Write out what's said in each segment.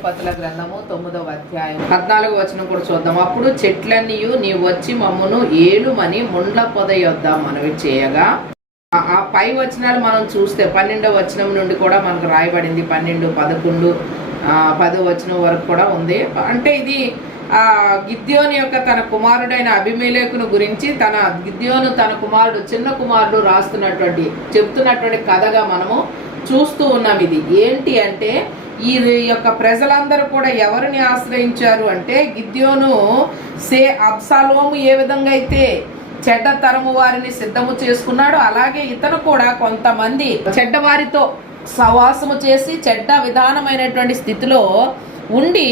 న్యాయాధిపతుల గ్రంథము 9వ అధ్యాయం 14వ వచనం కూడా చూద్దాం. అప్పుడు చెట్లన్నీయు నీవు వచ్చి మమ్మును ఏలుమని ముండ్ల పొద యొద్ద మనవి చేయగా, ఆ పై వచనాలు మనం చూస్తే 12వ వచనం నుండి కూడా మనకు రాయబడింది. 12, 11, 10వ వచనం వరకు కూడా ఉంది. అంటే ఇది గిద్యోను యొక్క తన కుమారుడైన అబీమెలెకును గురించి గిద్యోను తన కుమారుడు చిన్న కుమారుడు చెప్తున్నటువంటి కథగా మనము చూస్తూ ఉన్నాం. ఇది ఏంటి అంటే ఈ యొక్క ప్రజలందరూ కూడా ఎవరిని ఆశ్రయించారు అంటే గిద్యోను అబ్షాలోము ఏ విధంగా అయితే చెడ్డ తరము వారిని సిద్ధము చేసుకున్నాడు, అలాగే ఇతను కూడా కొంతమంది చెడ్డవారితో సవాసము చేసి చెడ్డ విధానమైనటువంటి స్థితిలో ఉండి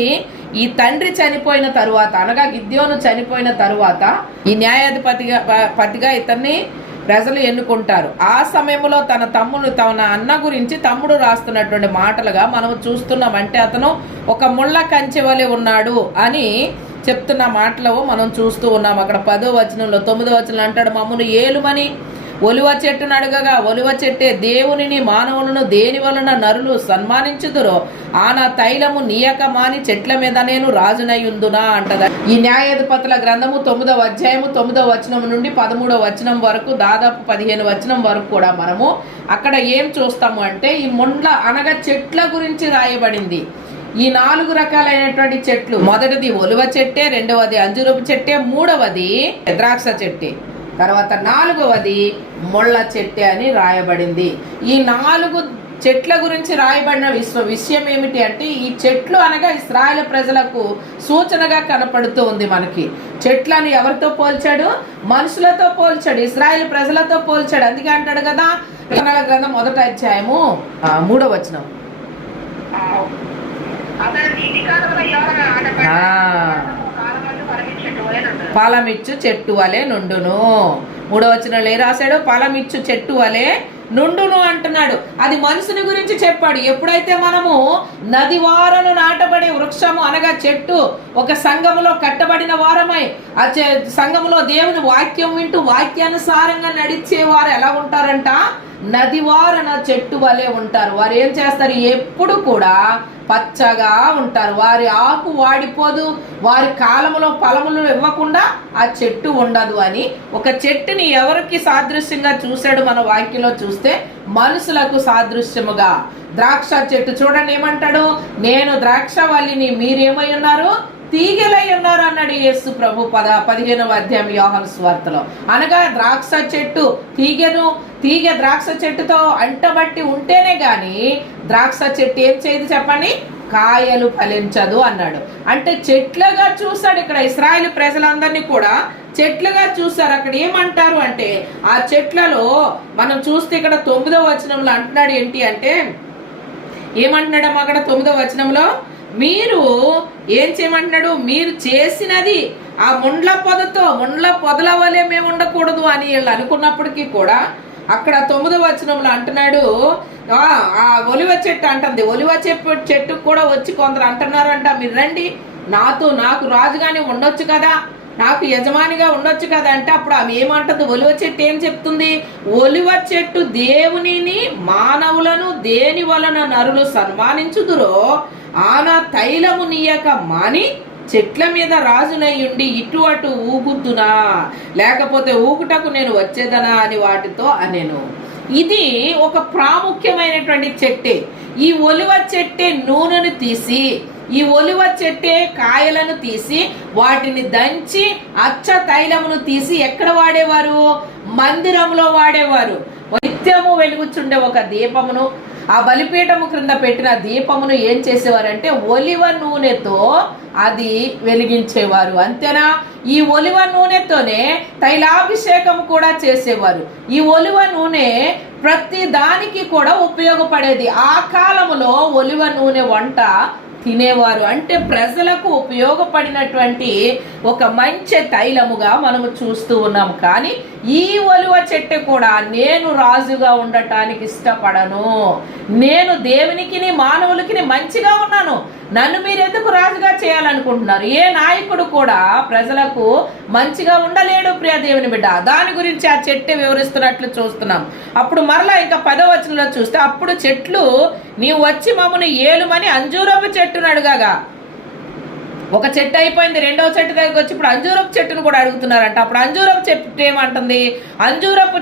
ఈ తండ్రి చనిపోయిన తరువాత, అనగా గిద్యోను చనిపోయిన తరువాత ఈ న్యాయాధిపతిగా ఇతన్ని ప్రజలు ఎన్నుకుంటారు. ఆ సమయంలో తన అన్న గురించి తమ్ముడు రాస్తున్నటువంటి మాటలుగా మనం చూస్తున్నాం. అంటే అతను ఒక ముళ్ళ కంచె వలె ఉన్నాడు అని చెప్తున్న మాటలు మనం చూస్తూ ఉన్నాం. అక్కడ 10వ వచనంలో 9వ వచనంలో అంటాడు, మమ్మను ఏలుమని ఒలివ చెట్టును అడగగా, ఒలివ చెట్టే దేవునిని మానవులను దేని వలన నరులు సన్మానించుదురో ఆనా తైలము నీయక మాని చెట్ల మీద నేను రాజునయ్యుందునా అంటదా. ఈ న్యాయాధిపతుల గ్రంథము 9వ అధ్యాయము 9వ వచనం నుండి 13వ వచనం వరకు, దాదాపు 15 వచనం వరకు కూడా మనము అక్కడ ఏం చూస్తాము అంటే ఈ ముండ్ల అనగా చెట్ల గురించి రాయబడింది. ఈ 4 రకాలైనటువంటి చెట్లు, మొదటిది ఒలివ చెట్టే, రెండవది అంజూరపు చెట్టే, మూడవది ద్రాక్ష చెట్టే, తర్వాత 4వది ముళ్ళ చెట్టే అని రాయబడింది. ఈ 4 చెట్ల గురించి రాయబడిన విషయం ఏమిటి అంటే ఈ చెట్లు అనగా ఇశ్రాయేలు ప్రజలకు సూచనగా కనపడుతూ ఉంది. మనకి చెట్లను ఎవరితో పోల్చాడు? మనుషులతో పోల్చాడు, ఇశ్రాయేలు ప్రజలతో పోల్చాడు. అందుకే అంటాడు కదా కీర్తనల గ్రంథం 1వ అధ్యాయము 3వ వచనం, ఫలమిచ్చు చెట్టు వలె నుండును. 3వ వచనంలో ఏ రాశాడు? ఫలమిచ్చు చెట్టు వలె నుండును అంటున్నాడు. అది మనుషుని గురించి చెప్పాడు. ఎప్పుడైతే మనము నది వారను నాటబడే వృక్షము అనగా చెట్టు ఒక సంఘములో కట్టబడిన వారమై ఆ సంఘములో దేవుని వాక్యం వింటూ వాక్యానుసారంగా నడిచేవారు ఎలా ఉంటారంట? నది వారన చెట్టు వలె ఉంటారు. వారు ఏం చేస్తారు? ఎప్పుడు కూడా పచ్చగా ఉంటారు. వారి ఆకు వాడిపోదు, వారి కాలములో ఫలములు ఇవ్వకుండా ఆ చెట్టు ఉండదు అని ఒక చెట్టుని ఎవరికి సాదృశ్యంగా చూశాడు మన వాక్యంలో చూస్తే మనుషులకు సాదృశ్యముగా. ద్రాక్ష చెట్టు చూడండి ఏమంటాడు? నేను ద్రాక్షవల్లిని, మీరేమై ఉన్నారు? తీగలై ఉన్నారు అన్నాడు యేసు ప్రభు 15వ అధ్యాయం యోహాను సువార్తలో. అనగా ద్రాక్ష చెట్టు తీగ ద్రాక్ష చెట్టుతో అంటబట్టి ఉంటేనే గాని ద్రాక్ష చెట్టు ఏం చేయదు చెప్పండి? కాయలు ఫలించదు అన్నాడు. అంటే చెట్లుగా చూశాడు. ఇక్కడ ఇశ్రాయేలు ప్రజలందరినీ కూడా చెట్లుగా చూశారు. అక్కడ ఏమంటారు అంటే ఆ చెట్లలో మనం చూస్తే ఇక్కడ 9వ వచనంలో అంటున్నాడు ఏంటి అంటే, ఏమంటున్నాడమ్మా అక్కడ 9వ వచనంలో? మీరు ఏం చేయమంటున్నాడు? మీరు చేసినది ఆ ముండ్ల పొదల వలె మేము ఉండకూడదు అని వీళ్ళు అనుకున్నప్పటికీ కూడా అక్కడ 9వ వచనంలో అంటున్నాడు, ఆ ఒలివ చెట్టు అంటుంది. ఒలివ చెట్టు కూడా వచ్చి కొందరు అంటున్నారంట, మీరు రండి నాకు రాజుగానే ఉండొచ్చు కదా, నాకు యజమానిగా ఉండొచ్చు కదా అంటే అప్పుడు ఆమె ఏమంటది? ఒలివ చెట్టు ఏం చెప్తుంది? ఒలివ చెట్టు దేవునిని మానవులను దేని వలన నరులు సన్మానించుదురో ఆనా తైలము నీయక మాని చెట్ల మీద రాజునయ్యుండి ఇటు అటు ఊగుద్దునా, లేకపోతే ఊగుటకు నేను వచ్చేదనా అని వాటితో అనేను. ఇది ఒక ప్రాముఖ్యమైనటువంటి చెట్టే. ఈ ఒలివ చెట్టే నూనెను తీసి, ఈ ఒలివ చెట్టే కాయలను తీసి వాటిని దంచి అచ్చ తైలమును తీసి ఎక్కడ వాడేవారు? మందిరంలో వాడేవారు. నిత్యము వెలుగుచుండే ఒక దీపమును, ఆ బలిపీఠము క్రింద పెట్టిన దీపమును ఏం చేసేవారంటే ఒలివ నూనెతో అది వెలిగించేవారు. అంతేనా? ఈ ఒలివ నూనెతోనే తైలాభిషేకం కూడా చేసేవారు. ఈ ఒలివ నూనె ప్రతి దానికి కూడా ఉపయోగపడేది. ఆ కాలములో ఒలివ నూనె వంట తినేవారు. అంటే ప్రజలకు ఉపయోగపడినటువంటి ఒక మంచి తైలముగా మనము చూస్తూ ఉన్నాం. కానీ ఈ ఒలివ చెట్టు కూడా నేను రాజుగా ఉండటానికి ఇష్టపడను, నేను దేవునికి మానవులకి మంచిగా ఉన్నాను, నన్ను మీరు ఎందుకు రాజుగా చేయాలనుకుంటున్నారు? ఏ నాయకుడు కూడా ప్రజలకు మంచిగా ఉండలేడు ప్రియ దేవుని బిడ్డ. దాని గురించి ఆ చెట్టు వివరిస్తున్నట్లు చూస్తున్నాం. అప్పుడు మరలా ఇంకా 10వ వచనంలో చూస్తే, అప్పుడు చెట్లు నీవు వచ్చి మమ్మను ఏలుమని అంజూరపు చెట్టును అడుగగా, ఒక చెట్టు అయిపోయింది, రెండవ చెట్టు దగ్గరికి వచ్చి ఇప్పుడు అంజూరపు చెట్టును కూడా అడుగుతున్నారంట. అప్పుడు అంజూరపు చెట్టు ఏమంటుంది? అంజూరపు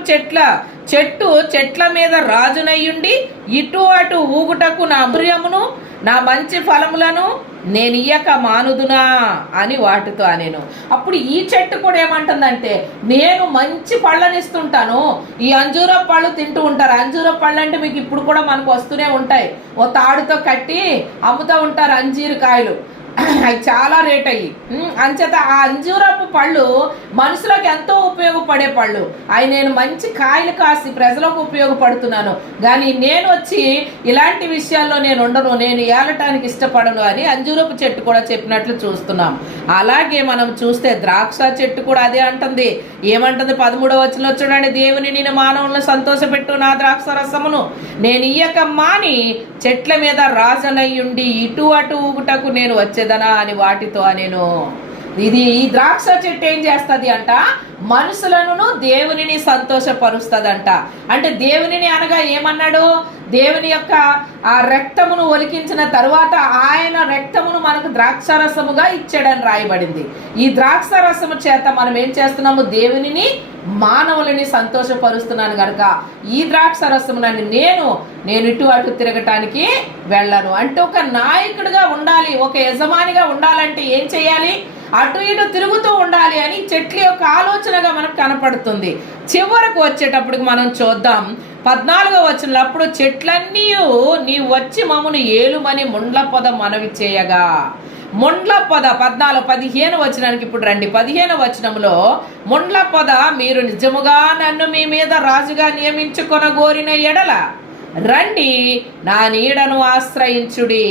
చెట్ల మీద రాజునయ్యుండి ఇటు అటు ఊగుటకు నా ప్రియమును నా మంచి ఫలములను నేను ఇయ్యక మానుదునా అని వాటితో అనేను. అప్పుడు ఈ చెట్టు కూడా ఏమంటుందంటే, నేను మంచి పళ్ళనిస్తుంటాను. ఈ అంజూరపు పళ్ళు తింటూ ఉంటారు. అంజూరపు పళ్ళు అంటే మీకు ఇప్పుడు కూడా మనకు వస్తూనే ఉంటాయి. ఓ తాడుతో కట్టి అమ్ముతూ ఉంటారు అంజీరు కాయలు. అవి చాలా రేట్ అయ్యి. అంచేత ఆ అంజూరపు పళ్ళు మనుషులకు ఎంతో ఉపయోగపడే పళ్ళు. అవి నేను మంచి కాయలు కాసి ప్రజలకు ఉపయోగపడుతున్నాను, కానీ నేను వచ్చి ఇలాంటి విషయాల్లో నేను ఉండను, నేను ఏలటానికి ఇష్టపడను అని అంజూరపు చెట్టు కూడా చెప్పినట్లు చూస్తున్నాం. అలాగే మనం చూస్తే ద్రాక్ష చెట్టు కూడా అదే అంటుంది. ఏమంటుంది? 13వ వచనంలో చూడండి, దేవుని నేను మానవులను సంతోషపెట్టు నా ద్రాక్ష రసమును నేను ఇయ్యక మాని చెట్ల మీద రాజనయ్యుండి ఇటు అటు ఊగుటకు నేను వచ్చేదనా అని వాటితో నేను. ఈ ద్రాక్ష చెట్టు ఏం చేస్తుంది అంట? మనుషులను దేవునిని సంతోషపరుస్తుందంట. అంటే దేవునిని అనగా ఏమన్నాడు? దేవుని యొక్క ఆ రక్తమును ఒలికించిన తరువాత ఆయన రక్తమును మనకు ద్రాక్షారసముగా ఇచ్చాడని రాయబడింది. ఈ ద్రాక్షారసము చేత మనం ఏం చేస్తున్నాము? దేవునిని మానవులని సంతోషపరుస్తున్నాను కనుక ఈ ద్రాక్షారసమునని నేను ఇటు అటు తిరగటానికి వెళ్ళను. అంటే ఒక నాయకుడిగా ఉండాలి, ఒక యజమానిగా ఉండాలంటే ఏం చేయాలి? అటు ఇటు తిరుగుతూ ఉండాలి అని చెట్ల యొక్క ఆలోచనగా మనకు కనపడుతుంది. చివరకు వచ్చేటప్పటికి మనం చూద్దాం 14వ వచనంలో, అప్పుడు చెట్లన్నీ నీవు వచ్చి మమ్మను ఏలుమని ముండ్ల పొద మనవి చేయగా. ముండ్ల పొద 15వ వచనానికి ఇప్పుడు రండి. 15వ వచనంలో ముండ్ల పొద, మీరు నిజముగా నన్ను మీ మీద రాజుగా నియమించుకొనగోరిన ఎడల రండి నా నీడను ఆశ్రయించుడి,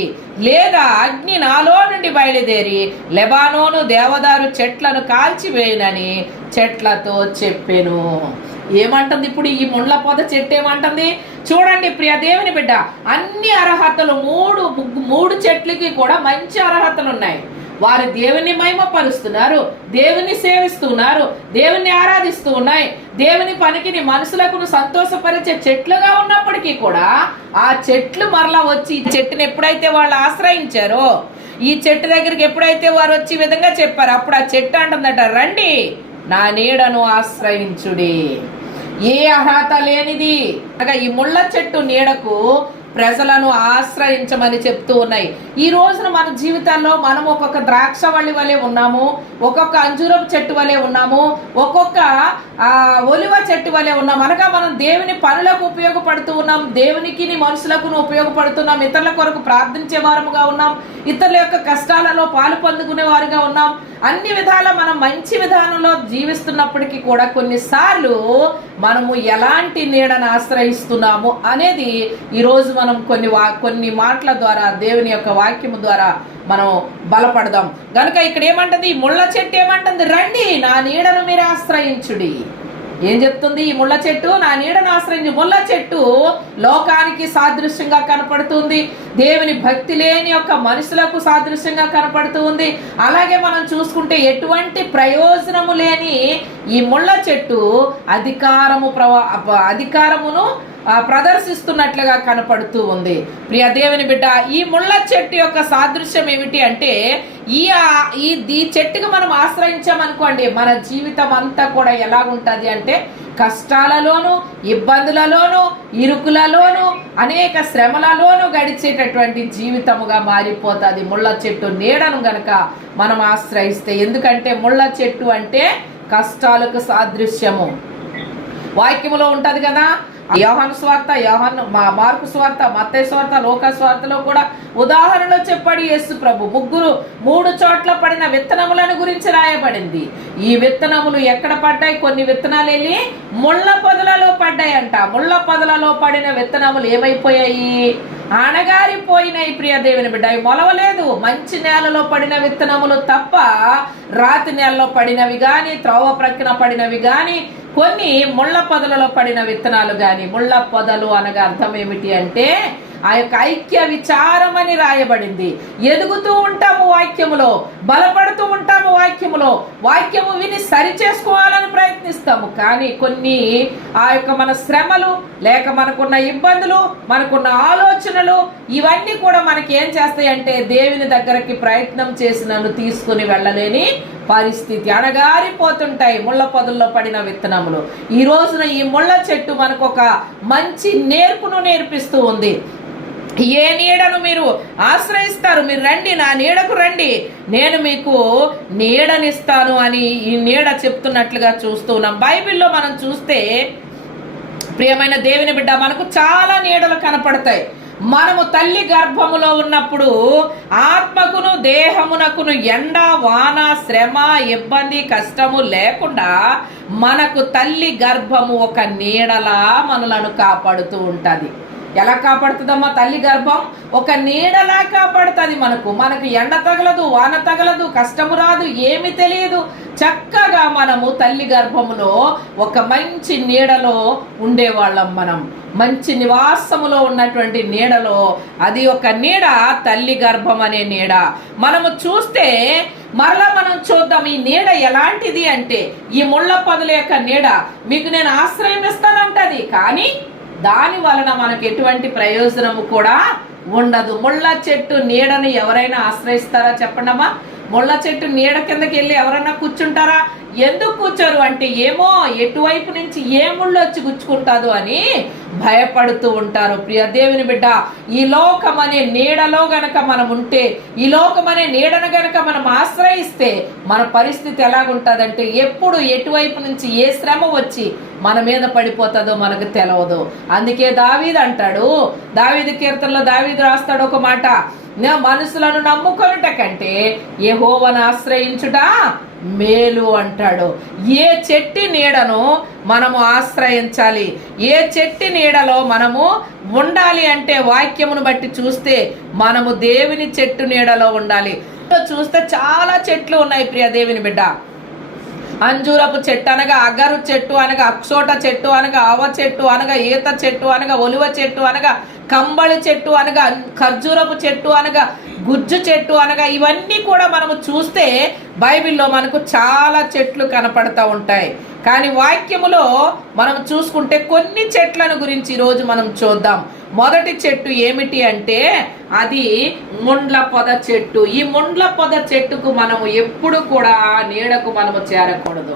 లేదా అగ్ని నాలో నుండి బయలుదేరి లెబానోను దేవదారు చెట్లను కాల్చివేయనని చెట్లతో చెప్పెను. ఏమంటుంది ఇప్పుడు ఈ ముండ్ల పొద చెట్టు? ఏమంటుంది చూడండి ప్రియ దేవుని బిడ్డ, అన్ని అర్హతలు మూడు చెట్లకి కూడా మంచి అర్హతలు ఉన్నాయి. వారు దేవుని మహిమపరుస్తున్నారు, దేవుని సేవిస్తున్నారు, దేవుని ఆరాధిస్తూ ఉన్నాయి. దేవుని పనికిని మనుషులకు సంతోషపరిచే చెట్లుగా ఉన్నప్పటికీ కూడా ఆ చెట్లు మరలా వచ్చి ఈ చెట్టుని ఎప్పుడైతే వాళ్ళు ఆశ్రయించారో, ఈ చెట్టు దగ్గరికి ఎప్పుడైతే వారు వచ్చి ఈ విధంగా చెప్పారు, అప్పుడు ఆ చెట్టు అంటుందట, రండి నా నీడను ఆశ్రయించుడి. ఏ అర్హత లేనిది అనగా ఈ ముళ్ళ చెట్టు నీడకు ప్రజలను ఆశ్రయించమని చెప్తూ ఉన్నాయి. ఈ రోజున మన జీవితాల్లో మనం ఒక్కొక్క ద్రాక్ష వల్లి వలె ఉన్నాము, ఒక్కొక్క అంజూరపు చెట్టు వలె ఉన్నాము, ఒక్కొక్క ఒలివ చెట్టు వలె ఉన్నాం. అనగా మనం దేవుని పనులకు ఉపయోగపడుతూ ఉన్నాం, దేవునికి మనుషులకు ఉపయోగపడుతున్నాం, ఇతరుల కొరకు ప్రార్థించే వారముగా ఉన్నాం, ఇతరుల యొక్క కష్టాలలో పాలు పొందుకునే వారుగా ఉన్నాం. అన్ని విధాల మనం మంచి విధానంలో జీవిస్తున్నప్పటికీ కూడా కొన్నిసార్లు మనము ఎలాంటి నీడను ఆశ్రయిస్తున్నాము అనేది ఈరోజు మనం కొన్ని మాటల ద్వారా దేవుని యొక్క వాక్యము ద్వారా మనం బలపడదాం. గనుక ఇక్కడ ఏమంటుంది? ఈ ముళ్ళ చెట్టు ఏమంటుంది? రండి నా నీడను మీరు ఆశ్రయించుడి. ఏం చెప్తుంది ఈ ముళ్ళ చెట్టు? నా నీడను ఆశ్రయించి. ముళ్ళ చెట్టు లోకానికి సాదృశ్యంగా కనపడుతుంది, దేవుని భక్తి లేని యొక్క మనుషులకు సాదృశ్యంగా కనపడుతూ ఉంది. అలాగే మనం చూసుకుంటే ఎటువంటి ప్రయోజనము లేని ఈ ముళ్ళ చెట్టు అధికారమును ప్రదర్శిస్తున్నట్లుగా కనపడుతూ ఉంది. ప్రియ దేవుని బిడ్డ, ఈ ముళ్ళ చెట్టు యొక్క సాదృశ్యం ఏమిటి అంటే, ఈ చెట్టుకు మనం ఆశ్రయించామనుకోండి, మన జీవితం అంతా కూడా ఎలా ఉంటుంది అంటే కష్టాలలోను, ఇబ్బందులలోను, ఇరుకులలోను, అనేక శ్రమలలోను గడిచేటటువంటి జీవితముగా మారిపోతుంది ముళ్ళ చెట్టు నీడను గనక మనం ఆశ్రయిస్తే. ఎందుకంటే ముళ్ళ చెట్టు అంటే కష్టాలకు సాదృశ్యము. వాక్యములో ఉంటది కదా, యోహాను స్వార్త, మార్కు స్వార్త, మత్తయి స్వార్త, లోకా స్వార్తలో కూడా ఉదాహరణలో చెప్పాడు యేసు ప్రభు. 3 చోట్ల పడిన విత్తనములను గురించి రాయబడింది. ఈ విత్తనములు ఎక్కడ పడ్డాయి? కొన్ని విత్తనాలు వెళ్ళి ముళ్ళ పొదలలో పడ్డాయంట. ముళ్ళ పొదలలో పడిన విత్తనములు ఏమైపోయాయి? అణగారిపోయినాయి. ప్రియ దేవుని బిడ్డ, అవి మొలవలేదు. మంచి నేలలో పడిన విత్తనములు తప్ప రాతి నేలలో పడినవి గాని, త్రోవ ప్రక్కన పడినవి గాని, కొన్ని ముళ్ళ పొదలలో పడిన విత్తనాలు గాని. ముళ్ళ పొదలు అనగా అర్థం ఏమిటి అంటే ఆ యొక్క ఐక్య విచారం అని రాయబడింది. ఎదుగుతూ ఉంటాము వాక్యములో, బలపడుతూ ఉంటాము వాక్యములో, వాక్యము విని సరి చేసుకోవాలని ప్రయత్నిస్తాము. కానీ కొన్ని ఆ యొక్క మన శ్రమలు, లేక మనకున్న ఇబ్బందులు, మనకున్న ఆలోచనలు, ఇవన్నీ కూడా మనకి ఏం చేస్తాయి అంటే దేవుని దగ్గరికి ప్రయత్నం చేసినను తీసుకుని వెళ్ళలేని పరిస్థితి, అణగారిపోతుంటాయి ముళ్ళ పొదల్లో పడిన విత్తనములు. ఈ రోజున ఈ ముళ్ళ చెట్టు మనకు ఒక మంచి నేర్పును నేర్పిస్తూ ఉంది. ఏ నీడను మీరు ఆశ్రయిస్తారు? మీరు రండి, నా నీడకు రండి, నేను మీకు నీడనిస్తాను అని ఈ నీడ చెప్తున్నట్లుగా చూస్తూ ఉన్నాం. బైబిల్లో మనం చూస్తే ప్రియమైన దేవుని బిడ్డ, మనకు చాలా నీడలు కనపడతాయి. మనము తల్లి గర్భములో ఉన్నప్పుడు ఆత్మకును దేహమునకును ఎండ, వాన, శ్రమ, ఇబ్బంది, కష్టము లేకుండా మనకు తల్లి గర్భము ఒక నీడలా మనలను కాపాడుతూ ఉంటుంది. ఎలా కాపాడుతుందమ్మా తల్లి గర్భం? ఒక నీడలా కాపాడుతుంది. మనకు ఎండ తగలదు, వాన తగలదు, కష్టము రాదు, ఏమి తెలియదు. చక్కగా మనము తల్లి గర్భములో ఒక మంచి నీడలో ఉండేవాళ్ళం. మనం మంచి నివాసములో ఉన్నటువంటి నీడలో, అది ఒక నీడ, తల్లి గర్భం అనే నీడ. మనము చూస్తే మరలా మనం చూద్దాం ఈ నీడ ఎలాంటిది అంటే, ఈ ముళ్ళ పొదల యొక్క నీడ మీకు నేను ఆశ్రయం ఇస్తానంటది, కానీ దాని వలన మనకు ఎటువంటి ప్రయోజనము కూడా ఉండదు. ముళ్ళ చెట్టు నీడని ఎవరైనా ఆశ్రయిస్తారా చెప్పండమ్మా? ముళ్ళ చెట్టు నీడ కిందకి వెళ్ళి ఎవరన్నా కూర్చుంటారా? ఎందుకు కూర్చోరు అంటే, ఏమో ఎటువైపు నుంచి ఏ ముళ్ళు వచ్చి గుచ్చుకుంటాదో అని భయపడుతూ ఉంటారు. ప్రియ దేవుని బిడ్డ, ఈ లోకం అనే నీడలో గనక మనం ఉంటే, ఈ లోకం అనే నీడను గనక మనం ఆశ్రయిస్తే మన పరిస్థితి ఎలాగుంటుందంటే, ఎప్పుడు ఎటువైపు నుంచి ఏ శ్రమ వచ్చి మన మీద పడిపోతుందో మనకు తెలవదు. అందుకే దావీదు అంటాడు, దావీదు కీర్తనలో దావీదు రాస్తాడు ఒక మాట, మనుషులను నమ్ముకొనుట కంటే యెహోవాను ఆశ్రయించుట మేలు అంటాడు. ఏ చెట్టు నీడను మనము ఆశ్రయించాలి, ఏ చెట్టు నీడలో మనము ఉండాలి అంటే, వాక్యమును బట్టి చూస్తే మనము దేవుని చెట్టు నీడలో ఉండాలి. చూస్తే చాలా చెట్లు ఉన్నాయి ప్రియ దేవుని బిడ్డ. అంజూరపు చెట్టు అనగా, అగరు చెట్టు అనగా, అక్షోట చెట్టు అనగా, ఆవ చెట్టు అనగా, ఈత చెట్టు అనగా, ఒలివ చెట్టు అనగా, కంబళి చెట్టు అనగా, ఖర్జూరపు చెట్టు అనగా, గుజ్జు చెట్టు అనగా, ఇవన్నీ కూడా మనము చూస్తే బైబిల్లో మనకు చాలా చెట్లు కనపడతా ఉంటాయి. కానీ వాక్యములో మనం చూసుకుంటే కొన్ని చెట్లను గురించి ఈరోజు మనం చూద్దాం. మొదటి చెట్టు ఏమిటి అంటే, అది ముండ్ల పొద చెట్టు. ఈ ముండ్ల పొద చెట్టుకు మనము ఎప్పుడు కూడా నీడకు మనము చేరకూడదు.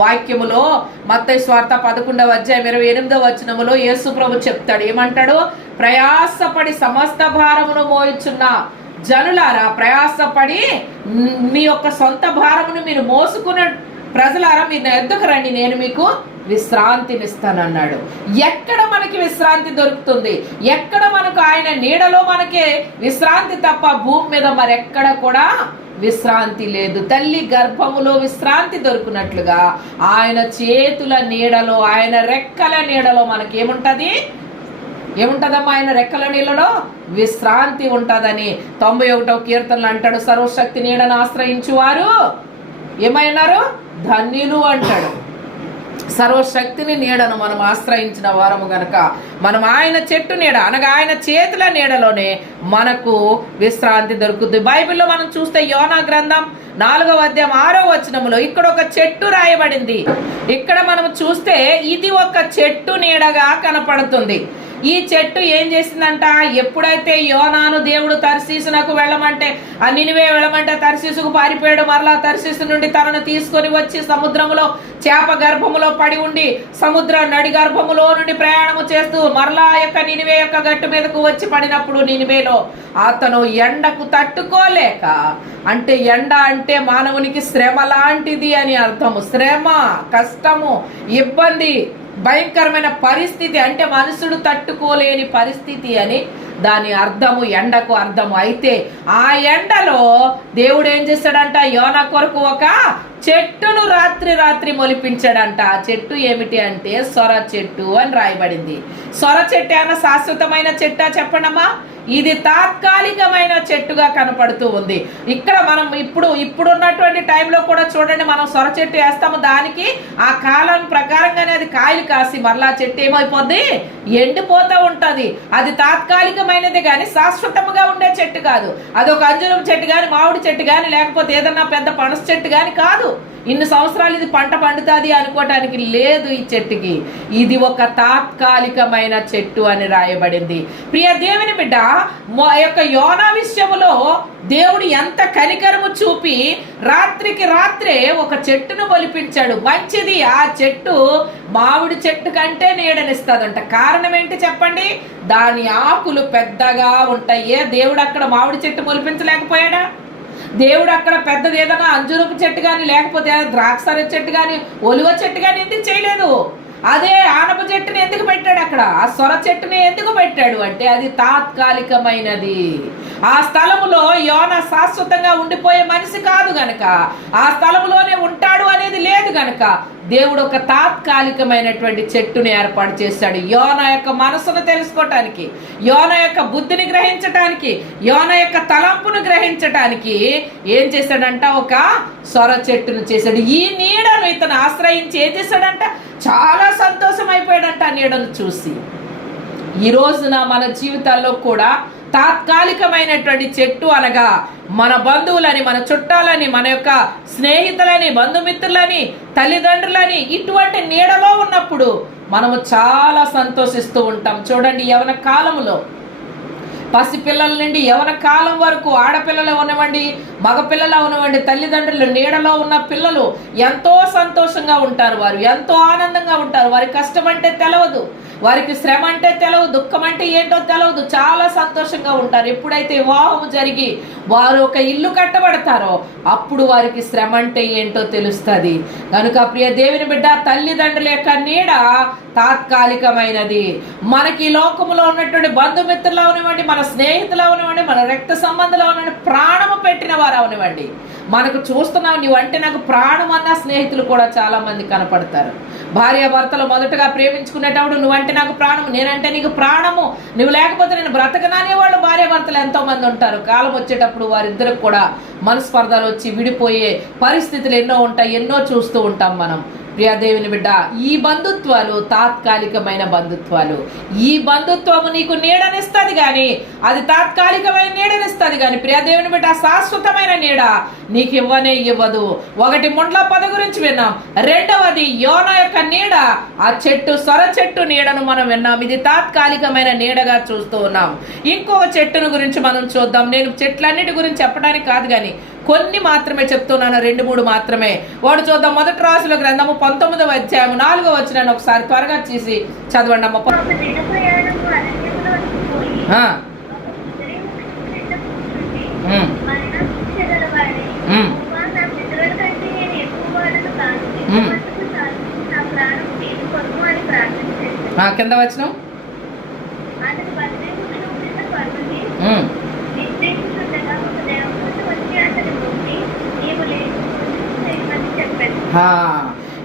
వాక్యములో మత్తయి సువార్త 11వ అధ్యాయం 28వ వచనములో యేసు ప్రభు చెప్తాడు, ఏమంటాడు? ప్రయాసపడి సమస్త భారమును మోయుచున్న జనులారా, ప్రయాసపడి మీ యొక్క సొంత భారమును మీరు మోసుకున్న ప్రజలారా, మీరు నా యొద్దకు రండి, నేను మీకు విశ్రాంతినిస్తానన్నాడు. ఎక్కడ మనకి విశ్రాంతి దొరుకుతుంది? ఎక్కడ మనకు ఆయన నీడలో మనకి విశ్రాంతి తప్ప భూమి మీద మరెక్కడ కూడా విశ్రాంతి లేదు. తల్లి గర్భములో విశ్రాంతి దొరుకునట్లుగా ఆయన చేతుల నీడలో, ఆయన రెక్కల నీడలో మనకేముంటది? ఏముంటదమ్మా? ఆయన రెక్కల నీళ్ళలో విశ్రాంతి ఉంటదని 91వ కీర్తనలు అంటాడు, సర్వశక్తి నీడను ఆశ్రయించువారు ఏమైనారు? ధన్యులు అంటాడు. సర్వశక్తిని నీడను మనం ఆశ్రయించిన వారము గనక మనం ఆయన చెట్టు నీడ అనగా ఆయన చేతుల నీడలోనే మనకు విశ్రాంతి దొరుకుతుంది. బైబిల్లో మనం చూస్తే యోనా గ్రంథం 4వ అధ్యాయం 6వ వచనములో ఇక్కడ ఒక చెట్టు రాయబడింది. ఇక్కడ మనం చూస్తే ఇది ఒక చెట్టు నీడగా కనపడుతుంది. ఈ చెట్టు ఏం చేసిందంట? ఎప్పుడైతే యోనాను దేవుడు తర్షీసునకు వెళ్ళమంటే, ఆ నినివే వెళ్ళమంటే తర్షీసుకు పారిపోయాడు. మరలా తర్షీసు నుండి తనను తీసుకొని వచ్చి సముద్రములో చేప గర్భములో పడి ఉండి సముద్ర నడి గర్భములో నుండి ప్రయాణము చేస్తూ మరలా యొక్క నినివే యొక్క గట్టు మీదకు వచ్చి పడినప్పుడు, నినివేలో అతను ఎండకు తట్టుకోలేక, అంటే ఎండ అంటే మానవునికి శ్రమ లాంటిది అని అర్థము. శ్రమ, కష్టము, ఇబ్బంది, భయంకరమైన పరిస్థితి, అంటే మనుషుడు తట్టుకోలేని పరిస్థితి అని దాని అర్థము, ఎండకు అర్థము. అయితే ఆ ఎండలో దేవుడు ఏం చేస్తాడంట? యోనా కొరకు ఒక చెట్టును రాత్రి రాత్రి మొలిపించాడంట. ఆ చెట్టు ఏమిటి అంటే సొర చెట్టు అని రాయబడింది. సొర చెట్టు ఏమైనా శాశ్వతమైన చెట్టా చెప్పండమ్మా? ఇది తాత్కాలికమైన చెట్టుగా కనపడుతూ ఉంది. ఇక్కడ మనం ఇప్పుడున్నటువంటి టైంలో కూడా చూడండి, మనం సొర చెట్టు వేస్తాము, దానికి ఆ కాలం ప్రకారంగానే అది కాయలు కాసి మరలా చెట్టు ఏమైపోద్ది, ఎండిపోతూ ఉంటుంది. అది తాత్కాలికమైనది కానీ శాశ్వతముగా ఉండే చెట్టు కాదు. అది ఒక అంజూరం చెట్టు కానీ, మామిడి చెట్టు కానీ, లేకపోతే ఏదన్నా పెద్ద పనస చెట్టు కానీ కాదు. ఇన్ని సంవత్సరాలు ఇది పంట పండుతుంది అనుకోవటానికి లేదు. ఈ చెట్టుకి ఇది ఒక తాత్కాలికమైన చెట్టు అని రాయబడింది. ప్రియ దేవుని బిడ్డ, యొక్క యోనా విషయములో దేవుడు ఎంత కనికరము చూపి రాత్రికి రాత్రే ఒక చెట్టును మొలిపించాడు. మంచిది, ఆ చెట్టు మామిడి చెట్టు కంటే నీడనిస్తుందంట. కారణం ఏంటి చెప్పండి? దాని ఆకులు పెద్దగా ఉంటాయి. దేవుడు అక్కడ మామిడి చెట్టు మొలిపించలేకపోయాడా? దేవుడు అక్కడ పెద్దది ఏదైనా అంజూరపు చెట్టు కానీ, లేకపోతే ద్రాక్ష చెట్టు కానీ, ఒలివ చెట్టు కానీ ఎందుకు చేయలేదు? అదే ఆనప చెట్టుని ఎందుకు పెట్టాడు అక్కడ? ఆ సొర చెట్టుని ఎందుకు పెట్టాడు అంటే అది తాత్కాలికమైనది. ఆ స్థలములో యోనా శాశ్వతంగా ఉండిపోయే మనిషి కాదు గనక, ఆ స్థలములోనే ఉంటాడు అనేది లేదు గనక దేవుడు ఒక తాత్కాలికమైనటువంటి చెట్టుని ఏర్పాటు చేశాడు. యోనా యొక్క మనసును తెలుసుకోవటానికి, యోనా యొక్క బుద్ధిని గ్రహించటానికి, యోనా యొక్క తలంపును గ్రహించటానికి ఏం చేశాడంట? ఒక సొర చెట్టును చేశాడు. ఈ నీడను ఇతను ఆశ్రయించి ఏం చేశాడంట? చాలా సంతోషం అయిపోయాడంట ఆ నీడను చూసి. ఈ రోజున మన జీవితాల్లో కూడా తాత్కాలికమైనటువంటి చెట్టు అనగా మన బంధువులని, మన చుట్టాలని, మన యొక్క స్నేహితులని, బంధుమిత్రులని, తల్లిదండ్రులని ఇటువంటి నీడలో ఉన్నప్పుడు మనము చాలా సంతోషిస్తూ ఉంటాం. చూడండి, యవన కాలంలో పసిపిల్లల నుండి యవన కాలం వరకు ఆడపిల్లలు అవనివ్వండి, మగపిల్లలు అవనివ్వండి, తల్లిదండ్రులు నీడలో ఉన్న పిల్లలు ఎంతో సంతోషంగా ఉంటారు. వారు ఎంతో ఆనందంగా ఉంటారు. వారి కష్టం అంటే తెలవదు, వారికి శ్రమ అంటే తెలవదు, దుఃఖం అంటే ఏంటో తెలవదు, చాలా సంతోషంగా ఉంటారు. ఎప్పుడైతే వివాహం జరిగి వారు ఒక ఇల్లు కట్టబడతారో అప్పుడు వారికి శ్రమ అంటే ఏంటో తెలుస్తుంది. కనుక ప్రియ దేవుని బిడ్డ, తల్లిదండ్రుల యొక్క నీడ తాత్కాలికమైనది. మనకి లోకములో ఉన్నటువంటి బంధుమిత్రులు అవనివ్వండి, మన స్నేహితులు అవనివ్వండి, మన రక్త సంబంధాలు అవనివ్వండి, ప్రాణము పెట్టిన వారు అవనివ్వండి, మనకు చూస్తున్నావు నువ్వంటే నాకు ప్రాణం అన్న స్నేహితులు కూడా చాలా మంది కనపడతారు. భార్యాభర్తలు మొదటగా ప్రేమించుకునేటప్పుడు నువ్వంటే నాకు ప్రాణము, నేనంటే నీకు ప్రాణము, నువ్వు లేకపోతే నేను బ్రతకననే వాళ్ళు భార్యాభర్తలు ఎంతో మంది ఉంటారు. కాలం వచ్చేటప్పుడు వారిద్దరికి కూడా మనస్పర్ధలు వచ్చి విడిపోయే పరిస్థితులు ఎన్నో ఉంటాయి, ఎన్నో చూస్తూ ఉంటాం మనం. ప్రియ దేవుని బిడ్డ, ఈ బంధుత్వాలు తాత్కాలికమైన బంధుత్వాలు. ఈ బంధుత్వము నీకు నీడనిస్తుంది కానీ, అది తాత్కాలికమైన నీడనిస్తుంది కానీ ప్రియ దేవుని బిడ్డ శాశ్వతమైన నీడ నీకు ఇవ్వదు. ఒకటి ముండ్ల పద గురించి విన్నాం, రెండవది యోనా యొక్క నీడ, ఆ చెట్టు సొర చెట్టు నీడను మనం విన్నాం. ఇది తాత్కాలికమైన నీడగా చూస్తూ ఉన్నాం. ఇంకొక చెట్టును గురించి మనం చూద్దాం. నేను చెట్లన్నిటి గురించి చెప్పడానికి కాదు కానీ కొన్ని మాత్రమే చెప్తున్నాను, 2-3 మాత్రమే. వాడు చూద్దాం. మొదటి రాజుల గ్రంథము 19వ అధ్యాయము 4వ వచనాన్ని ఒకసారి త్వరగా చేసి చదవండి అమ్మ. కింద వచనం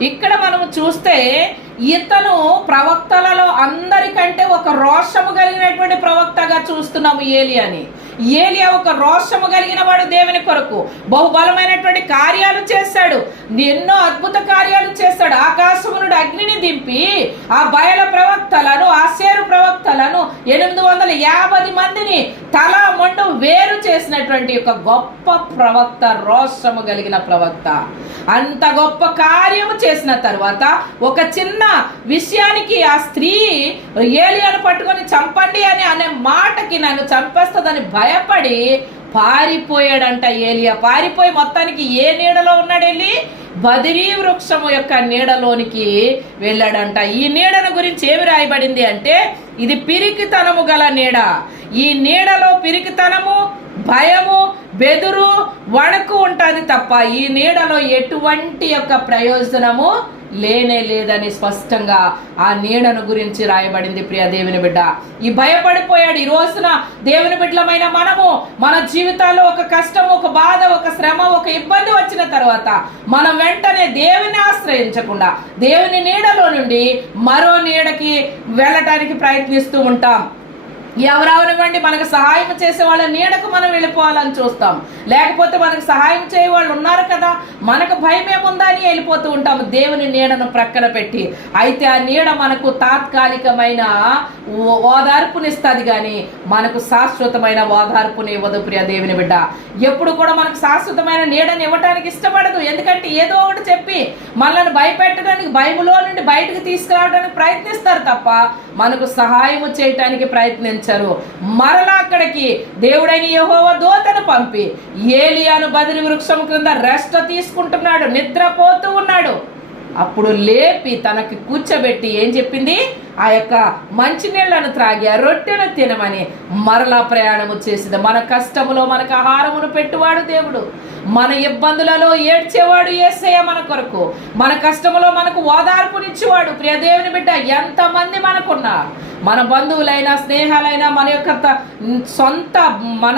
ఇక్కడ మనము చూస్తే ఇతను ప్రవక్తలలో అందరికంటే ఒక రోషము కలిగినటువంటి ప్రవక్తగా చూస్తున్నాము ఏలియాని. ఏలియా ఒక రోషము కలిగిన వాడు, దేవుని కొరకు బహుబలమైనటువంటి కార్యాలు చేశాడు, ఎన్నో అద్భుత కార్యాలు చేశాడు. ఆకాశము నుండి అగ్నిని దింపి ఆ బయల ప్రవక్తలను, ఆసేరు ప్రవక్తలను 850 మందిని తల మొండు వేరు చేసినటువంటి ఒక గొప్ప ప్రవక్త, రోషము కలిగిన ప్రవక్త. అంత గొప్ప కార్యము చేసిన తర్వాత ఒక చిన్న విషయానికి ఆ స్త్రీ ఏలియాను పట్టుకొని చంపండి అనే మాటకి నన్ను చంపేస్తుందని భయపడి పారిపోయాడంట ఏలియా. పారిపోయి మొత్తానికి ఏ నీడలో ఉన్నాడు? వెళ్ళి బదిరీ వృక్షము యొక్క నీడలోనికి వెళ్ళాడంట. ఈ నీడను గురించి ఏమి రాయబడింది అంటే ఇది పిరికితనము గల నీడ. ఈ నీడలో పిరికితనము, భయము, బెదురు, వణుకు ఉంటుంది తప్ప ఈ నీడలో ఎటువంటి యొక్క ప్రయోజనము లేదని స్పష్టంగా ఆ నీడను గురించి రాయబడింది. ప్రియ దేవుని బిడ్డ, ఈ భయపడిపోయాడు. ఈ రోజున దేవుని బిడ్డలమైన మనము మన జీవితాల్లో ఒక కష్టం, ఒక బాధ, ఒక శ్రమ, ఒక ఇబ్బంది వచ్చిన తర్వాత మనం వెంటనే దేవుని ఆశ్రయించకుండా దేవుని నీడలో నుండి మరో నీడకి వెళ్ళటానికి ప్రయత్నిస్తూ ఉంటాం. ఎవరెవరివ్వండి, మనకు సహాయం చేసే వాళ్ళ నీడకు మనం వెళ్ళిపోవాలని చూస్తాం. లేకపోతే మనకు సహాయం చేయ వాళ్ళు ఉన్నారు కదా, మనకు భయం ఏముందా అని వెళ్ళిపోతూ ఉంటాము దేవుని నీడను ప్రక్కన పెట్టి. అయితే ఆ నీడ మనకు తాత్కాలికమైన ఓదార్పునిస్తుంది కానీ మనకు శాశ్వతమైన ఓదార్పుని ఇవ్వదు. ప్రియ దేవుని బిడ్డ, ఎప్పుడు కూడా మనకు శాశ్వతమైన నీడని ఇవ్వటానికి ఇష్టపడదు. ఎందుకంటే ఏదో ఒకటి చెప్పి మనల్ని భయపెట్టడానికి, భయములో నుండి బయటకు తీసుకురావడానికి ప్రయత్నిస్తారు తప్ప మనకు సహాయం చేయటానికి ప్రయత్నించారు. మరలా అక్కడికి దేవుడైన యెహోవా దూతను పంపి ఏలియాను బదిరి వృక్షం క్రింద రెస్ట్ తీసుకుంటున్నాడు, నిద్రపోతూ ఉన్నాడు. అప్పుడు లేపి తనకి కూర్చోబెట్టి ఏం చెప్పింది, ఆ యొక్క మంచినీళ్లను త్రాగి ఆ రొట్టెను తినమని మరలా ప్రయాణము చేసింది. మన కష్టములో మనకు ఆహారమును పెట్టువాడు దేవుడు, మన ఇబ్బందులలో ఏడ్చేవాడు యేసయ్య మన కొరకు, మన కష్టములో మనకు ఓదార్పునిచ్చేవాడు. ప్రియ దేవుని బిడ్డ, ఎంతమంది మనకున్నా, మన బంధువులైనా స్నేహాలైనా మన యొక్క సొంత మన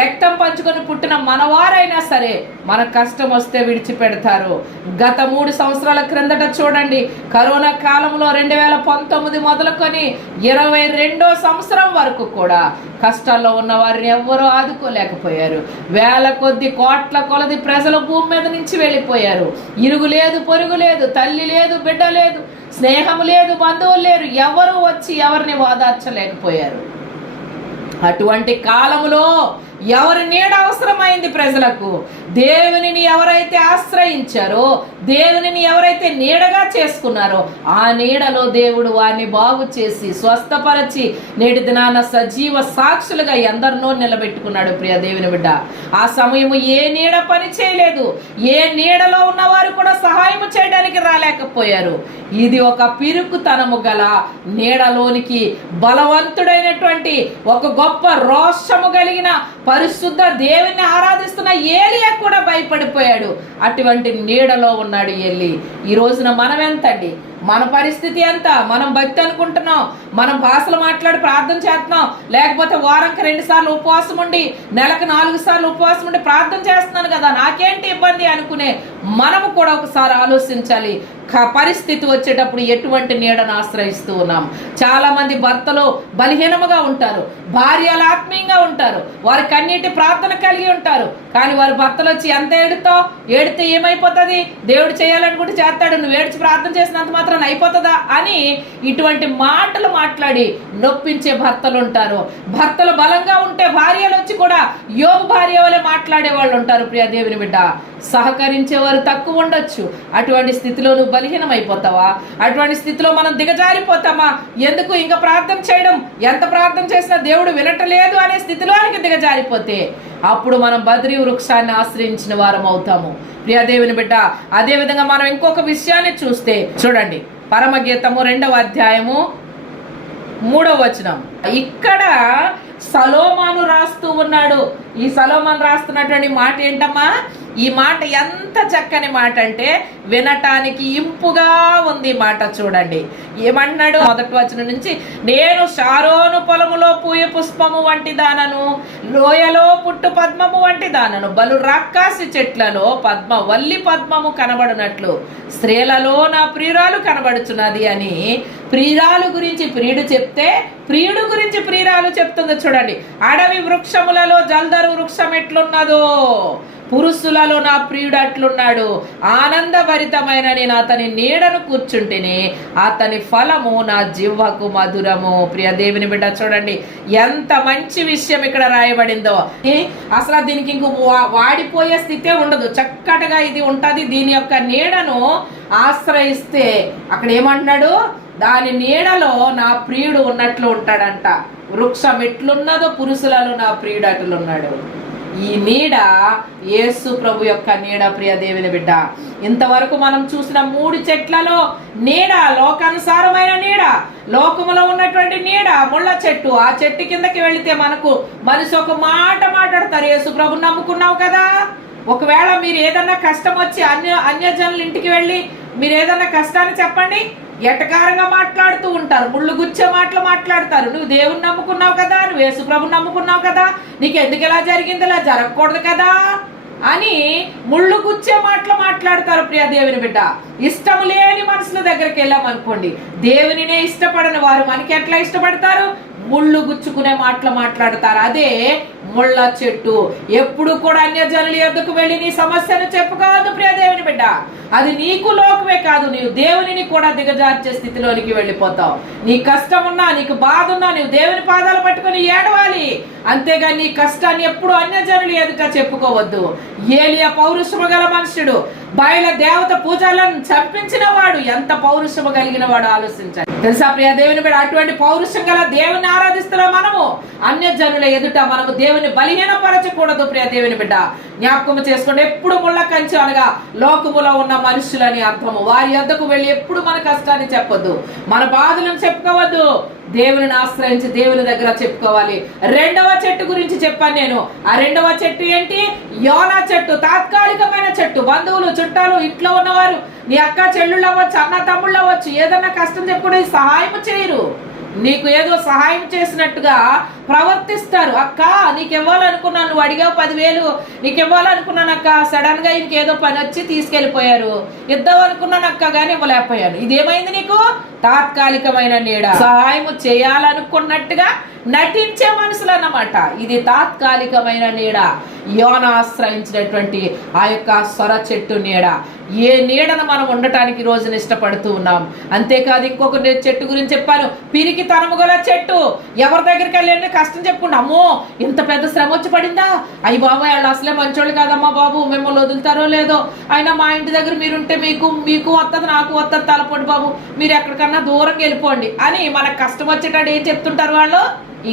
రక్తం పంచుకొని పుట్టిన మనవారైనా సరే మన కష్టం వస్తే విడిచిపెడతారు. గత 3 సంవత్సరాల క్రిందట చూడండి, కరోనా కాలంలో 2019 మొదలుకొని 22వ సంవత్సరం వరకు కూడా కష్టాల్లో ఉన్న వారిని ఎవ్వరూ ఆదుకోలేకపోయారు. వేల కొద్ది కోట్ల కొలది ప్రజలు భూమి మీద నుంచి వెళ్ళిపోయారు. ఇరుగు లేదు, పొరుగు లేదు, తల్లి లేదు, బిడ్డ లేదు, స్నేహం లేదు, బంధువులు లేరు, ఎవరు వచ్చి ఎవరిని ఓదార్చలేకపోయారు. అటువంటి కాలములో ఎవరి నీడ అవసరమైంది ప్రజలకు? దేవునిని ఎవరైతే ఆశ్రయించారో, దేవునిని ఎవరైతే నీడగా చేసుకున్నారో ఆ నీడలో దేవుడు వారిని బాగు చేసి స్వస్థపరచి నేటి దినాన సజీవ సాక్షులుగా ఎందరినో నిలబెట్టుకున్నాడు. ప్రియ దేవుని బిడ్డ, ఆ సమయము ఏ నీడ పని చేయలేదు, ఏ నీడలో ఉన్నవారు కూడా సహాయం చేయడానికి రాలేకపోయారు. ఇది ఒక పిరుకుతనము గల నీడలోనికి బలవంతుడైనటువంటి ఒక గొప్ప రోషము కలిగిన పరిశుద్ధ దేవుని ఆరాధిస్తున్న ఏలియా కూడా భయపడిపోయాడు. అటువంటి నీడలో ఉన్నాడు ఏలి. ఈ రోజున మనం ఎంతండి, మన పరిస్థితి ఎంత? మనం భక్తి అనుకుంటున్నాం, మనం భాషలు మాట్లాడి ప్రార్థన చేస్తున్నాం, లేకపోతే వారానికి 2 సార్లు ఉపవాసం ఉండి నెలకు 4 సార్లు ఉపవాసం ఉండి ప్రార్థన చేస్తున్నాను కదా, నాకేంటి ఇబ్బంది అనుకునే మనము కూడా ఒకసారి ఆలోచించాలి. పరిస్థితి వచ్చేటప్పుడు ఎటువంటి నీడను ఆశ్రయిస్తూ ఉన్నాం. చాలా మంది భర్తలు బలహీనముగా ఉంటారు, భార్యలు ఆత్మీయంగా ఉంటారు, వారి కన్నీటి ప్రార్థన కలిగి ఉంటారు. కానీ వారి భర్తలు వచ్చి ఎంత ఏడితే ఏమైపోతుంది, దేవుడు చేయాలనుకుంటే చేస్తాడు, నువ్వు ఏడ్చి ప్రార్థన చేసినంత మాత్రం అయిపోతుందా అని ఇటువంటి మాటలు మాట్లాడి నొప్పించే భర్తలు ఉంటారు. భర్తలు బలంగా ఉంటే భార్యలు వచ్చి కూడా యోబు భార్య వలె మాట్లాడే వాళ్ళు ఉంటారు. ప్రియ దేవుని బిడ్డ, సహకరించేవారు తక్కువ ఉండొచ్చు. అటువంటి స్థితిలో నువ్వు బలహీనమైపోతావా? అటువంటి స్థితిలో మనం దిగజారిపోతామా? ఎందుకు ఇంకా ప్రార్థన చేయడం, ఎంత ప్రార్థన చేసినా దేవుడు వినటలేదు అనే స్థితిలోనికి దిగజారిపోతే అప్పుడు మనం బద్రి వృక్షాన్ని ఆశ్రయించిన వారం అవుతాము. ప్రియ దేవుని బిడ్డ, అదే విధంగా మనం ఇంకొక విషయాన్ని చూస్తే చూడండి, పరమగీతము 2వ అధ్యాయము 3వ వచనం. ఇక్కడ సలోమాను రాస్తూ ఉన్నాడు. ఈ సలోమాను రాస్తున్నటువంటి మాట ఏంటమ్మా? ఈ మాట ఎంత చక్కని మాట అంటే వినటానికి ఇంపుగా ఉంది మాట. చూడండి ఏమన్నాడు, 1వ వచనం నుంచి, నేను షారోను పొలములో పూయ పుష్పము వంటి దానను, లోయలో పుట్టు పద్మము వంటి దానను, బలు రాకాసి చెట్లలో వల్లి పద్మము కనబడినట్లు స్త్రీలలో నా ప్రియురాలు కనబడుచున్నది అని ప్రియురాలు గురించి ప్రియుడు చెప్తే ప్రియుడు గురించి ప్రియురాలు చెప్తుంది. చూడండి, అడవి వృక్షములలో జల్దరు వృక్షం ఎట్లున్నదో పురుషులలో నా ప్రియుడు అట్లున్నాడు. ఆనందభరితమైన నేను అతని నీడను కూర్చుంటేనే అతని ఫలము నా జిహ్వకు మధురము. ప్రియ దేవుని బిడ్డ, చూడండి ఎంత మంచి విషయం ఇక్కడ రాయబడిందో. అసలు దీనికి ఇంక వాడిపోయే స్థితే ఉండదు, చక్కటగా ఇది ఉంటది. దీని యొక్క నీడను ఆశ్రయిస్తే అక్కడ ఏమంటున్నాడు, దాని నీడలో నా ప్రియుడు ఉన్నట్లు ఉంటాడంట. వృక్షం ఎట్లున్నదో పురుషులలో నా ప్రియుడు అట్లున్నాడు. ఈ నీడ యేసు ప్రభు యొక్క నీడ. ప్రియ దేవుని బిడ్డ, ఇంతవరకు మనం చూసిన 3 చెట్లలో నీడ లోకానుసారమైన నీడ, లోకములో ఉన్నటువంటి నీడ ముళ్ళ చెట్టు. ఆ చెట్టు కిందకి వెళితే మనకు మనిషి ఒక మాట మాట్లాడతారు, యేసు ప్రభు నమ్ముకున్నావు కదా. ఒకవేళ మీరు ఏదన్నా కష్టం వచ్చి అన్యజనుల ఇంటికి వెళ్ళి మీరు ఏదన్నా కష్టాన్ని చెప్పండి, ఎటకారంగా మాట్లాడుతూ ఉంటారు, ముళ్ళు గుచ్చే మాటలు మాట్లాడతారు. నువ్వు దేవుని నమ్ముకున్నావు కదా, నువ్వు యేసు ప్రభుని నమ్ముకున్నావు కదా, నీకు ఎందుకు ఇలా జరిగింది, ఇలా జరగకూడదు కదా అని ముళ్ళు గుచ్చే మాటలు మాట్లాడతారు ప్రియ దేవుని బిడ్డ. ఇష్టం లేని మనుషుల దగ్గరికి వెళ్ళామనుకోండి, దేవునినే ఇష్టపడని వారు మనకి ఎట్లా ఇష్టపడతారు? ముళ్ళు గుచ్చుకునే మాటలు మాట్లాడతారు. అదే ముళ్ళ చెట్టు. ఎప్పుడు కూడా అన్యజనుల యొద్దకు వెళ్ళి నీ సమస్యను చెప్పుకోవద్దు ప్రియ దేవుని బిడ్డ. అది నీకు లోకమే కాదు, నీవు దేవునిని కూడా దిగజార్చే స్థితిలోనికి వెళ్ళిపోతావు. నీ కష్టం ఉన్నా, నీకు బాధ ఉన్నా, నీవు దేవుని పాదాలు పట్టుకుని ఏడవాలి. అంతేగా నీ కష్టాన్ని ఎప్పుడు అన్యజనులు ఎదుట చెప్పుకోవద్దు. ఏలియా పౌరుషము గల మనుషుడు, బయల దేవత పూజలను చంపించిన వాడు. ఎంత పౌరుషము కలిగిన వాడు ఆలోచించాలి తెలుసా ప్రియ దేవుని బిడ్డ. అటువంటి పౌరుషం గల దేవుని ఆరాధిస్తున్నాం మనము. అన్యజనుల ఎదుట మనము దేవుని బలహీనపరచకూడదు ప్రియ దేవుని బిడ్డ. జ్ఞాపకం చేసుకోండి, ఎప్పుడు ముళ్ళ కంచె అనగా లోకములో ఉన్న మనుషులని అర్థము. వారి యొద్దకు వెళ్ళి ఎప్పుడు మన కష్టాన్ని చెప్పొద్దు, మన బాధలను చెప్పుకోవద్దు. దేవుని ఆశ్రయించి దేవుని దగ్గర చెప్పుకోవాలి. రెండవ చెట్టు గురించి చెప్పాను నేను. ఆ రెండవ చెట్టు ఏంటి? యోనా చెట్టు. తాత్కాలికమైన చెట్టు. బంధువులు, చుట్టాలు, ఇంట్లో ఉన్నవారు, నీ అక్క చెల్లుళ్ళు అవ్వచ్చు, అన్న తమ్ముళ్ళు అవ్వచ్చు, ఏదన్నా కష్టం చెప్పుకుంటే సహాయం చేయరు. నీకు ఏదో సహాయం చేసినట్టుగా ప్రవర్తిస్తారు. అక్క నీకు ఇవ్వాలనుకున్నాను, నువ్వు అడిగావు 10,000, నీకు ఇవ్వాలనుకున్నాను అక్క, సడన్ గా ఇంకేదో పని వచ్చి తీసుకెళ్లిపోయారు. ఇద్దాం అనుకున్నాను అక్క గానీ ఇవ్వలేకపోయాను. ఇదేమైంది నీకు? తాత్కాలికమైన నీడ. సహాయం చేయాలనుకున్నట్టుగా నటించే మనుషులు అన్నమాట. ఇది తాత్కాలికమైన నీడ. యోన ఆశ్రయించినటువంటి ఆ యొక్క సొర చెట్టు నీడ. ఏ నీడను మనం ఉండటానికి రోజున ఇష్టపడుతూ ఉన్నాం. అంతేకాదు ఇంకొక చెట్టు గురించి చెప్పాను, పిరికి తనము గల చెట్టు. ఎవరి దగ్గరికి వెళ్ళి కష్టం చెప్పుకుంటా, అమ్మో ఇంత పెద్ద శ్రమ వచ్చి పడిందా, అయ్యి బాబు వాళ్ళు అసలే మంచోళ్ళు కాదమ్మా బాబు, మిమ్మల్ని వదులుతారో లేదో, అయినా మా ఇంటి దగ్గర మీరుంటే మీకు వస్తుంది, నాకు వస్తుంది తలపోటు బాబు, మీరు ఎక్కడికన్నా దూరంగా వెళ్ళిపోండి అని మనకు కష్టం వచ్చేటప్పుడు ఏం చెప్తుంటారు వాళ్ళు?